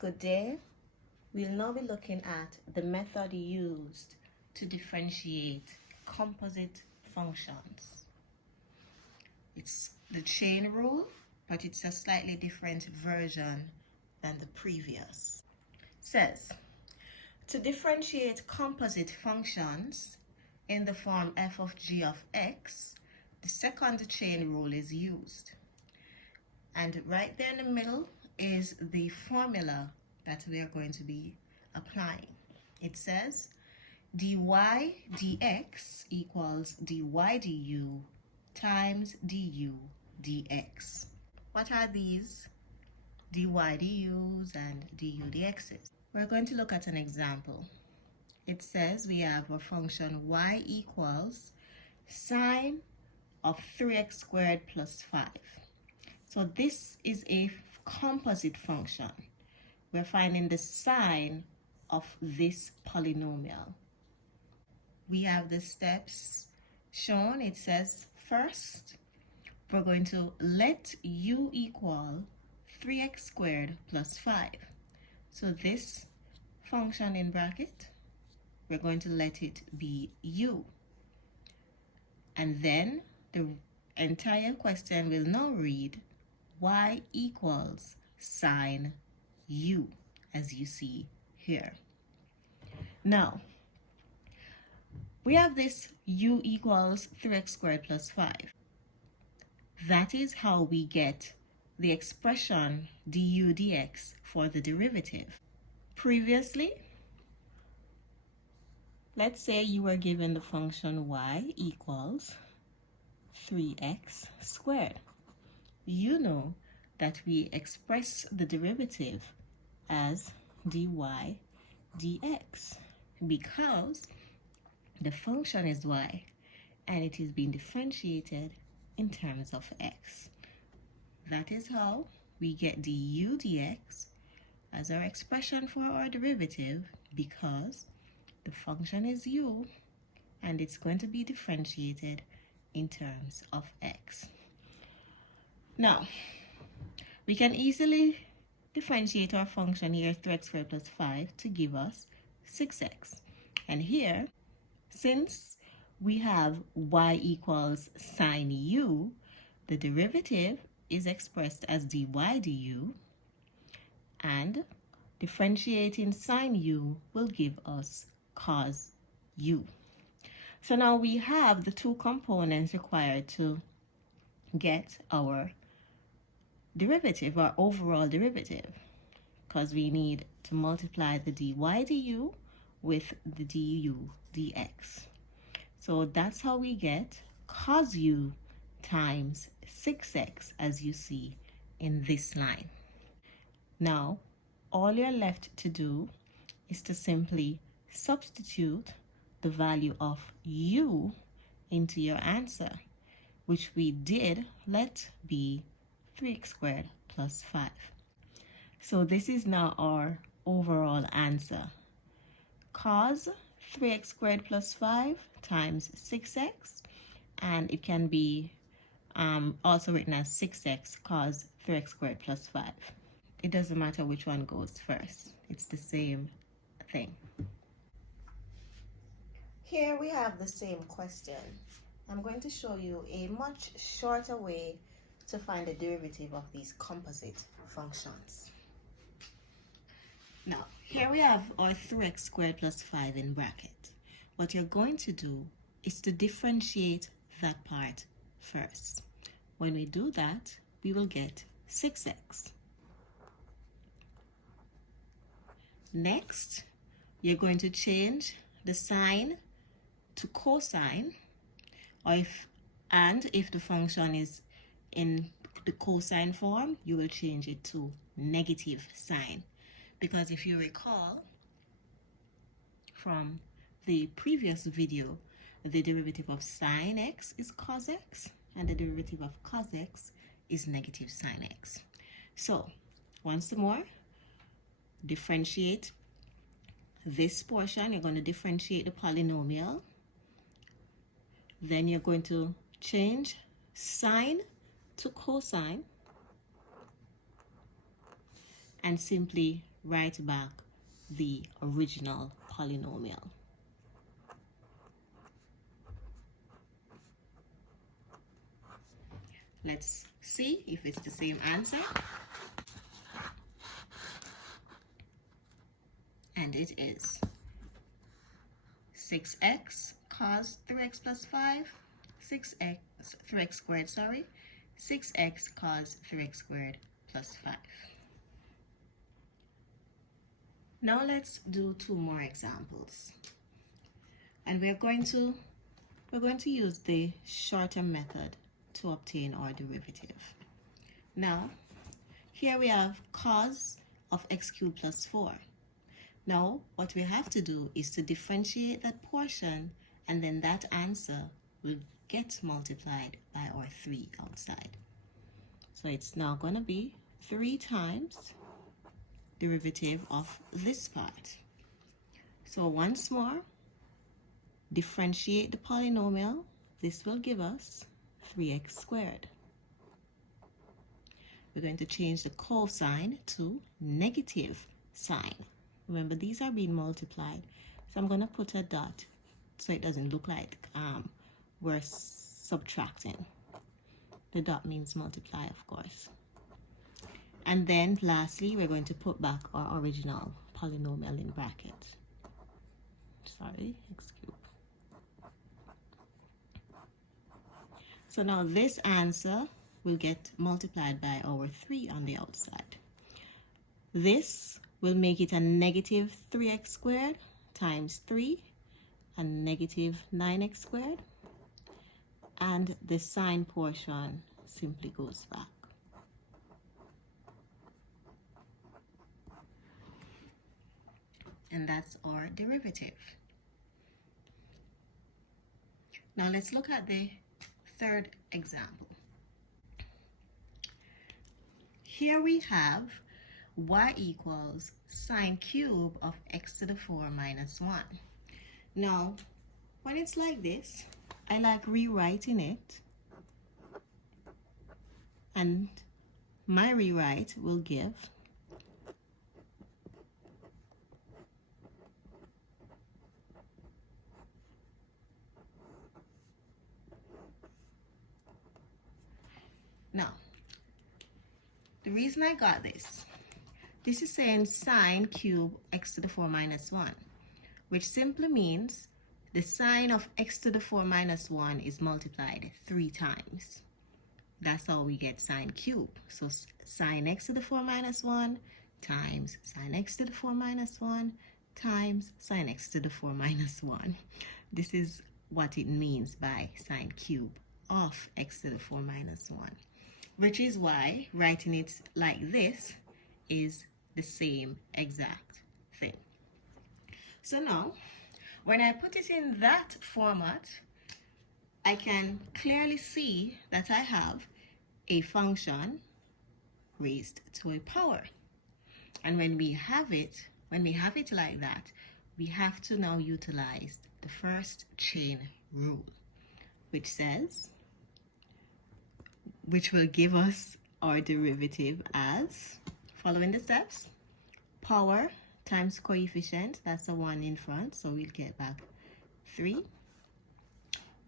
Good day. We'll now be looking at the method used to differentiate composite functions. It's the chain rule, but it's a slightly different version than the previous. It says, to differentiate composite functions in the form f of g of x, the second chain rule is used. And right there in the middle is the formula that we are going to be applying. It says dy dx equals dy du times du dx. What are these dy dus and du dx's? We're going to look at an example. It says we have a function y equals sine of 3x squared plus 5. So this is a composite function. We're finding the sine of this polynomial. We have the steps shown. It says first, we're going to let u equal 3x squared plus 5. So this function in bracket, we're going to let it be u. And then the entire question will now read y equals sine u, as you see here. Now, we have this u equals 3x squared plus 5. That is how we get the expression du dx for the derivative. Previously, let's say you were given the function y equals 3x squared. You know that we express the derivative as dy dx because the function is y and it is being differentiated in terms of x. That is how we get du dx as our expression for our derivative because the function is u and it's going to be differentiated in terms of x. Now, we can easily differentiate our function here, 3x squared plus 5, to give us 6x. And here, since we have y equals sine u, the derivative is expressed as dy du, and differentiating sine u will give us cos u. So now we have the two components required to get our derivative, our overall derivative, because we need to multiply the dy du with the du dx. So that's how we get cos u times 6x, as you see in this line. Now, all you're left to do is to simply substitute the value of u into your answer, which we did let be 3x squared plus 5. So this is now our overall answer. Cos 3x squared plus 5 times 6x, and it can be also written as 6x cos 3x squared plus 5. It doesn't matter which one goes first. It's the same thing. Here we have the same question. I'm going to show you a much shorter way to find the derivative of these composite functions. Now, here we have our 3x squared plus 5 in bracket. What you're going to do is to differentiate that part first. When we do that, we will get 6x. Next, you're going to change the sine to cosine, or if the function is in the cosine form, you will change it to negative sine. Because if you recall from the previous video, the derivative of sine x is cos x, and the derivative of cos x is negative sine x. So, once more, differentiate this portion. You're going to differentiate the polynomial. Then you're going to change sine to cosine and simply write back the original polynomial. Let's see if it's the same answer. And it is 6x cos 3x plus 5, 6x, 3x squared, sorry, 6x cos 3x squared plus 5. Now let's do two more examples. And we're going to use the shorter method to obtain our derivative. Now, here we have cos of x cubed plus 4. Now, what we have to do is to differentiate that portion, and then that answer will get multiplied by our 3 outside. So it's now going to be 3 times derivative of this part. So once more, differentiate the polynomial. This will give us 3x squared. We're going to change the cosine to negative sign. Remember, these are being multiplied. So I'm going to put a dot so it doesn't look like we're subtracting. The dot means multiply, of course. And then lastly, we're going to put back our original polynomial in brackets. Sorry, x cubed. So now this answer will get multiplied by our 3 on the outside. This will make it a negative 3x squared times 3 and negative 9x squared. And the sign portion simply goes back. And that's our derivative. Now let's look at the third example. Here we have y equals sine cube of x to the 4 minus 1. Now, when it's like this, I like rewriting it, and my rewrite will give now, the reason I got this is saying sine cube x to the 4 minus 1, which simply means the sine of x to the 4 minus 1 is multiplied 3 times. That's how we get sine cube. So sine x to the 4 minus 1 times sine x to the 4 minus 1 times sine x to the 4 minus 1. This is what it means by sine cube of x to the 4 minus 1. Which is why writing it like this is the same exact thing. So now, when I put it in that format, I can clearly see that I have a function raised to a power. And when we have it like that, we have to now utilize the first chain rule, which will give us our derivative as, following the steps, power times coefficient, that's the 1 in front, so we'll get back 3.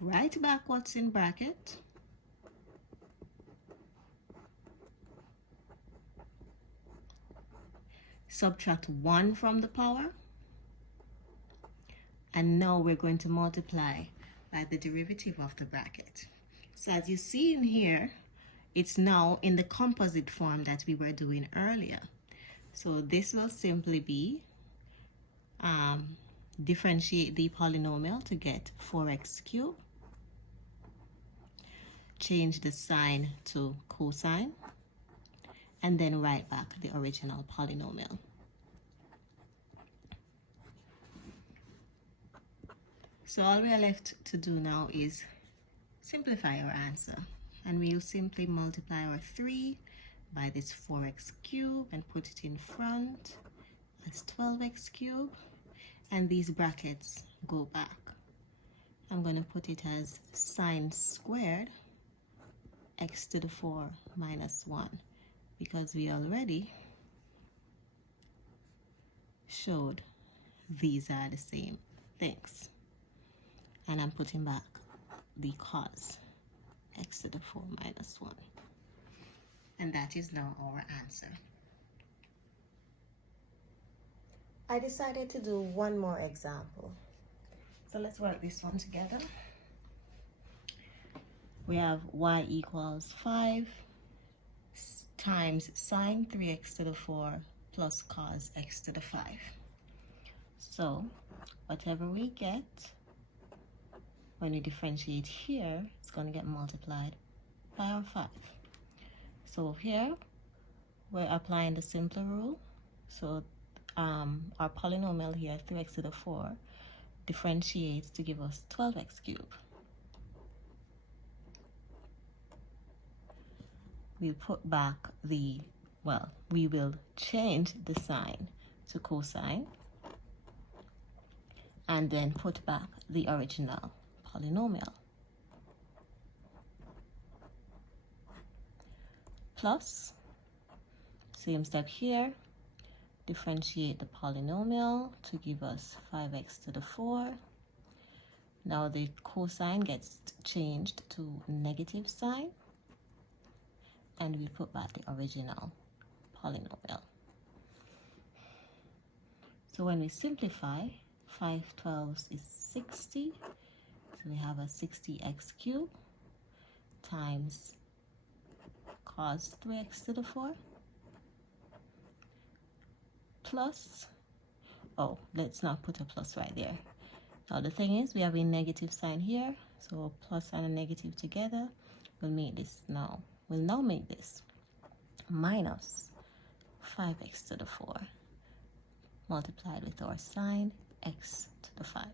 Write back what's in bracket. Subtract 1 from the power. And now we're going to multiply by the derivative of the bracket. So as you see in here, it's now in the composite form that we were doing earlier. So this will simply be differentiate the polynomial to get 4x cubed. Change the sign to cosine. And then write back the original polynomial. So all we are left to do now is simplify our answer. And we'll simply multiply our 3 by this 4x cubed and put it in front as 12x cubed. And these brackets go back. I'm going to put it as sine squared x to the 4 minus 1, because we already showed these are the same things. And I'm putting back the cos x to the 4 minus 1. And that is now our answer. I decided to do one more example. So let's work this one together. We have y equals 5 times sine 3x to the 4 plus cos x to the 5. So whatever we get, when we differentiate here, it's going to get multiplied by our 5. So here, we're applying the simpler rule. So our polynomial here, 3x to the 4, differentiates to give us 12x cubed. We'll put back the, well, we will change the sign to cosine and then put back the original polynomial. Plus, same step here, differentiate the polynomial to give us 5x to the 4. Now the cosine gets changed to negative sign, and we put back the original polynomial. So when we simplify, 5 12s is 60. So we have a 60x cubed times cos 3x to the 4 plus, oh, let's not put a plus right there. Now the thing is, we have a negative sign here, so plus and a negative together will make this now. We'll now make this minus 5x to the 4 multiplied with our sine x to the 5.